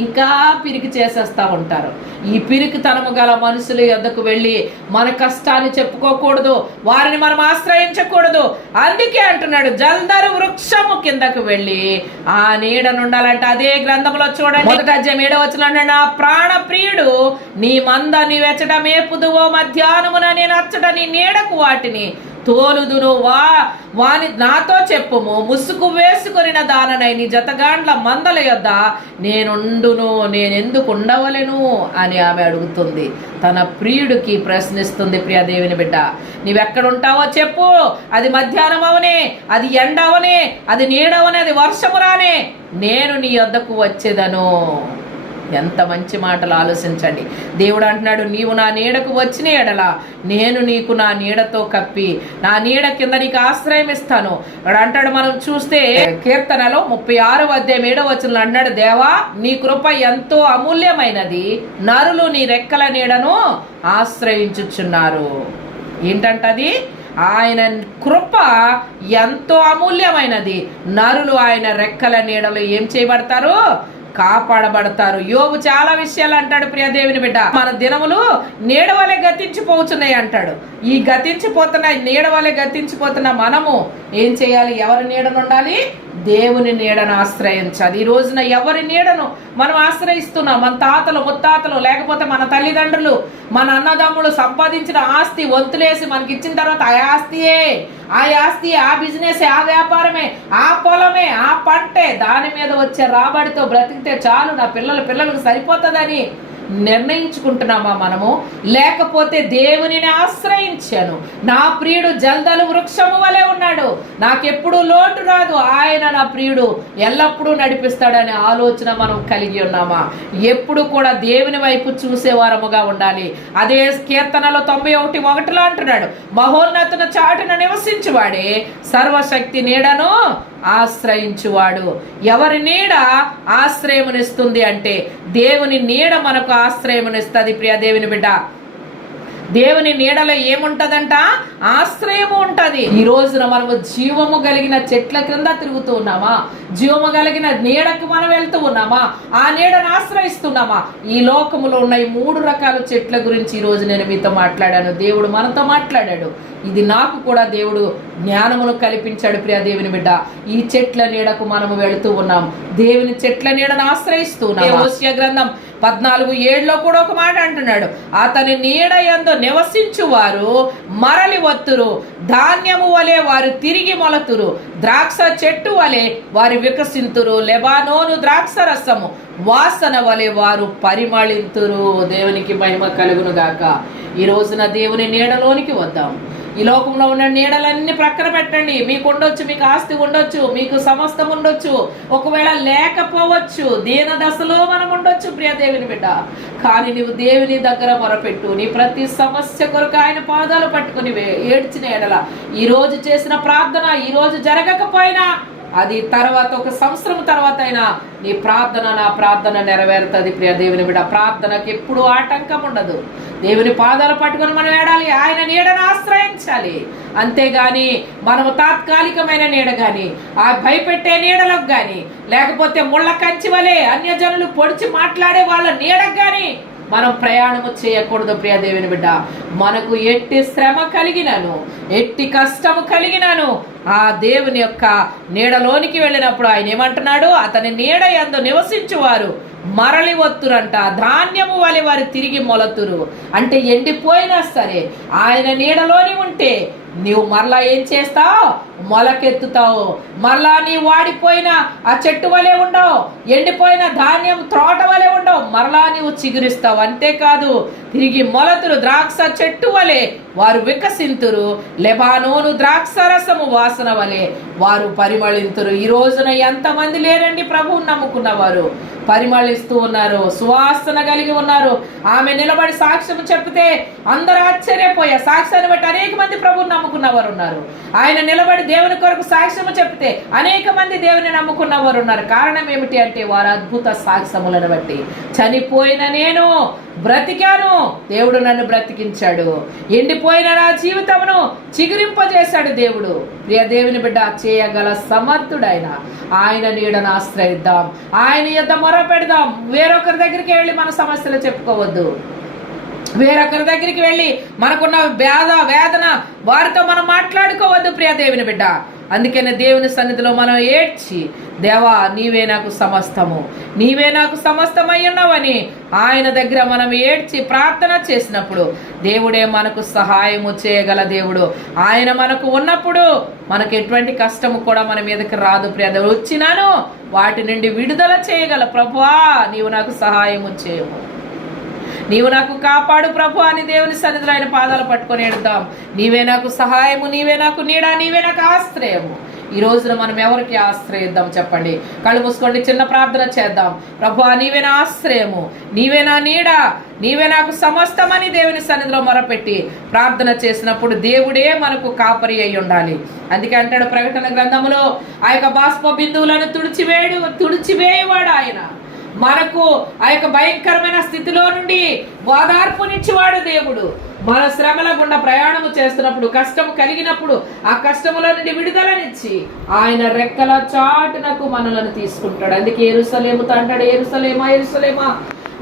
ఇంకా పిరికి చేసేస్తా ఉంటారు. ఈ పిరికితనము గల మనుషుల యొద్దకు వెళ్ళి మన కష్టాన్ని చెప్పుకోకూడదు, వారిని మనం ఆశ్రయించకూడదు. అందుకే అంటున్నాడు, జల్దరు వృక్షము కిందకు వెళ్ళి ఆ నీడను ఉండాలంటే. అదే గ్రంథంలో చూడండి, 1వ అధ్యాయం 7వ వచనం, నా ప్రాణ ప్రియుడు నీ మంద నీ వెచ్చట మేపుదువో, మధ్యాహ్నమున నేను అచ్చట నీ నీడకు వాటిని తోలుదును, వాని నాతో చెప్పుము, ముసుగు వేసుకొనిన దాననై నీ జతగాండ్ల మందల యొద్ద నేనుండును, నేనెందుకు ఉండవలెను అని ఆమె అడుగుతుంది. తన ప్రియుడికి ప్రశ్నిస్తుంది. ప్రియ దేవుని బిడ్డ, నీవెక్కడుంటావో చెప్పు. అది మధ్యాహ్నం అవనే, అది ఎండ అవనే, అది నీడవనే, అది వర్షము రానే, నేను నీ యొద్దకు వచ్చేదను. ఎంత మంచి మాటలు ఆలోచించండి. దేవుడు అంటున్నాడు, నీవు నా నీడకు వచ్చిన ఎడల నేను నీకు నా నీడతో కప్పి నా నీడ కింద నీకు ఆశ్రయం ఇస్తాను అంటాడు. మనం చూస్తే కీర్తనలో 36వ అధ్యాయం 7వ వచనంలో అంటాడు, దేవా నీ కృప ఎంతో అమూల్యమైనది, నరులు నీ రెక్కల నీడను ఆశ్రయించుచున్నారు. ఏంటంటది? ఆయన కృప ఎంతో అమూల్యమైనది, నరులు ఆయన రెక్కల నీడలో ఏం చేయబడతారు? కాపాడబడతారు. యోబు చాలా విషయాలు అంటాడు. ప్రియ దేవుని బిడ్డ, మన దినములు నీడ వలె గతించిపోతున్నాయి అంటాడు. ఈ గతించిపోతున్న నీడ వలె గతించిపోతున్న మనము ఏం చేయాలి? ఎవరి నీడను ఉండాలి? దేవుని నీడను ఆశ్రయించాలి. ఈ రోజున ఎవరి నీడను మనం ఆశ్రయిస్తున్నాం? మన తాతలు, ముత్తాతలు, లేకపోతే మన తల్లిదండ్రులు, మన అన్నదమ్ములు సంపాదించిన ఆస్తి వంతులేసి మనకి ఇచ్చిన తర్వాత ఆ ఆస్తియే, ఆ బిజినెస్, ఆ వ్యాపారమే, ఆ పొలమే, ఆ పంటే, దాని మీద వచ్చే రాబడితో బ్రతికితే చాలు, నా పిల్లలకు సరిపోతుందని నిర్ణయించుకుంటున్నామా మనము? లేకపోతే దేవునిని ఆశ్రయించాను, నా ప్రియుడు జల్దలు వృక్షము వలె ఉన్నాడు, నాకెప్పుడు లోటు రాదు, ఆయన నా ప్రియుడు ఎల్లప్పుడూ నడిపిస్తాడనే ఆలోచన మనం కలిగి ఉన్నామా? ఎప్పుడు కూడా దేవుని వైపు చూసేవారముగా ఉండాలి. అదే కీర్తనలో 91:1 అంటున్నాడు, మహోన్నతున చాటున నివసించువాడే సర్వశక్తి నీడను ఆశ్రయించువాడు. ఎవరి నీడ ఆశ్రయమునిస్తుంది అంటే దేవుని నీడ మనకు ఆశ్రయమునిస్తుంది. ప్రియ దేవుని బిడ్డ, దేవుని నీడలో ఏముంటదంట? ఆశ్రయము ఉంటది. ఈ రోజున మనము జీవము కలిగిన చెట్ల క్రింద తిరుగుతూ ఉన్నామా? జీవము కలిగిన నీడకి మనం వెళ్తూ ఉన్నామా? ఆ నీడను ఆశ్రయిస్తున్నామా? ఈ లోకములో ఉన్న ఈ 3 రకాల చెట్ల గురించి ఈ రోజు నేను మీతో మాట్లాడాను. దేవుడు మనతో మాట్లాడాడు. ఇది నాకు కూడా దేవుడు జ్ఞానమును కల్పించాడు. ప్రియ దేవుని బిడ్డ, ఈ చెట్ల నీడకు మనము వెళుతూ ఉన్నాం. దేవుని చెట్ల నీడను ఆశ్రయిస్తూ ఉన్నాం. హోషేయ గ్రంథం 14:7 కూడా ఒక మాట అంటున్నాడు, అతని నీడ యందు నివసించువారు మరలి వత్తురు, ధాన్యము వలె వారు తిరిగి మొలతురు, ద్రాక్ష చెట్టు వలె వారు వికసింతురు, లెబానోను ద్రాక్ష రసము వాసన వలె వారు పరిమళింతురు. దేవునికి మహిమ కలుగును గాక. ఈ రోజున దేవుని నీడలోనికి వద్దాం. ఈ లోకంలో ఉన్న నీడలన్నీ ప్రక్కన పెట్టండి. మీకు ఉండొచ్చు, మీకు ఆస్తి ఉండొచ్చు, మీకు సమస్తం ఉండొచ్చు, ఒకవేళ లేకపోవచ్చు, దీన దశలో మనం ఉండొచ్చు ప్రియ దేవుని బిడ్డ. కానీ నీవు దేవుని దగ్గర మొరపెట్టు. నీ ప్రతి సమస్య కొరకు ఆయన పాదాలు పట్టుకుని ఏడ్చిన ఎడల, ఈ రోజు చేసిన ప్రార్థన ఈ రోజు జరగకపోయినా అది తర్వాత 1 సంవత్సరం తర్వాత అయినా నీ ప్రార్థన, నా ప్రార్థన నెరవేరుతుంది ప్రియ దేవుని బిడ్డ. ప్రార్థనకి ఎప్పుడు ఆటంకం ఉండదు. దేవుని పాదాలు పట్టుకొని మనం ఏడాలి, ఆయన నీడను ఆశ్రయించాలి. అంతేగాని మనము తాత్కాలికమైన నీడ కానీ, ఆ భయపెట్టే నీడలకు కానీ, లేకపోతే ముళ్ళ కంచి వలె అన్యజనులు పొడిచి మాట్లాడే వాళ్ళ నీడకు కానీ మనం ప్రయాణము చేయకూడదు ప్రియ దేవుని బిడ్డ. మనకు ఎట్టి శ్రమ కలిగినను, ఎట్టి కష్టము కలిగినను ఆ దేవుని యొక్క నీడలోనికి వెళ్ళినప్పుడు ఆయన ఏమంటున్నాడు, అతని నీడ యందు నివసించువారు మరలి వత్తురంట, ధాన్యము వలె వారు తిరిగి మొలతురు. అంటే ఎండిపోయినా సరే ఆయన నీడలోని ఉంటే నీవు మరలా ఏం చేస్తావు, మొలకెత్తుతావు. మరలా నీ వాడిపోయిన ఆ చెట్టు వలె ఉండవు, ఎండిపోయిన ధాన్యం తోట వలె ఉండవు, మరలా నీవు చిగురిస్తావు. అంతేకాదు తిరిగి మొలతురు, ద్రాక్ష చెట్టు వలె వారు వికసింతురు, లెబానోను ద్రాక్ష రసము వాసన వలె వారు పరిమళింతురు. ఈ రోజున ఎంతమంది లేరండి ప్రభువుని నమ్ముకున్న వారు పరిమళిస్తూ ఉన్నారు, సువాసన కలిగి ఉన్నారు. ఆమె నిలబడి సాక్ష్యం చెప్తే అందరూ ఆశ్చర్యపోయా. సాక్ష్యాన్ని బట్టి అనేక మంది ప్రభువుని నమ్ముకున్న వారు ఉన్నారు. ఆయన నిలబడి దేవుని కొరకు సాక్ష్యము చెప్తే అనేక మంది దేవుని నమ్ముకున్న వారు ఉన్నారు. కారణం ఏమిటి అంటే వారు అద్భుత సాక్ష్యములను బట్టి. చనిపోయిన నేను బ్రతికాను, దేవుడు నన్ను బ్రతికించాడు. ఎండిపోయిన నా జీవితమును చిగురింపజేశాడు దేవుడు. ప్రియ దేవుని బిడ్డ, చేయగల సమర్థుడైన ఆయన నీడను ఆశ్రయిద్దాం, ఆయన యొద్ద మొర పెడదాం. వేరొకరి దగ్గరికి వెళ్ళి మన సమస్యలు చెప్పుకోవద్దు. వేరొకరి దగ్గరికి వెళ్ళి మనకున్న వేదన వారితో మనం మాట్లాడుకోవద్దు ప్రియ దేవుని బిడ్డ. అందుకనే దేవుని సన్నిధిలో మనం ఏడ్చి, దేవా నీవే నాకు సమస్తము, నీవే నాకు సమస్తమై ఉన్నావని ఆయన దగ్గర మనం ఏడ్చి ప్రార్థన చేసినప్పుడు దేవుడే మనకు సహాయము చేయగల దేవుడు. ఆయన మనకు ఉన్నప్పుడు మనకు ఎటువంటి కష్టము కూడా మన మీదకి రాదు ప్రియ దేవుడు. వచ్చినాను వాటి నుండి విడుదల చేయగల ప్రభువా నీవు నాకు సహాయము చేయము, నీవు నాకు కాపాడు ప్రభు అని దేవుని సన్నిధిలో ఆయన పాదాలు పట్టుకొని ఎడదాం. నీవే నాకు సహాయము, నీవే నాకు నీడ, నీవే నాకు ఆశ్రయము. ఈ రోజున మనం ఎవరికి ఆశ్రయిద్దాం చెప్పండి? కళ్ళు మూసుకోండి, చిన్న ప్రార్థన చేద్దాం. ప్రభువా నీవే నా ఆశ్రయము, నీవే నా నీడ, నీవే నాకు సమస్తమని దేవుని సన్నిధిలో మొరపెట్టి ప్రార్థన చేసినప్పుడు దేవుడే మనకు కాపరి అయి ఉండాలి. అందుకే అంటాడు ప్రకటన గ్రంథములో, ఆ యొక్క బాష్ప బిందువులను తుడిచివేయవాడు ఆయన. మనకు ఆ యొక్క భయంకరమైన స్థితిలో నుండి ఓదార్పునిచ్చేవాడు దేవుడు. మన శ్రమల గుండా ప్రయాణము చేస్తున్నప్పుడు, కష్టము కలిగినప్పుడు ఆ కష్టములో నుండి విడుదలనిచ్చి ఆయన రెక్కల చాటునకు మనలను తీసుకుంటాడు. అందుకే యెరూషలేముతో అంటాడు, యెరూషలేమా యెరూషలేమా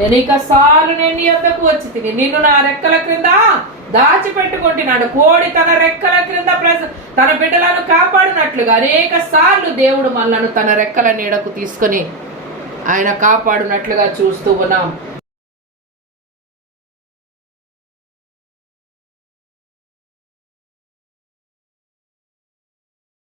అనేకసార్లు నేను నీ యొద్దకు వచ్చి తిని నిన్ను నా రెక్కల క్రింద దాచిపెట్టుకుంటున్నాడు. కోడి తన రెక్కల క్రింద తన బిడ్డలను కాపాడినట్లుగా అనేక సార్లు దేవుడు మనలను తన రెక్కల నీడకు తీసుకొని ఆయన కాపాడునట్లుగా చూస్తూ ఉన్నాం.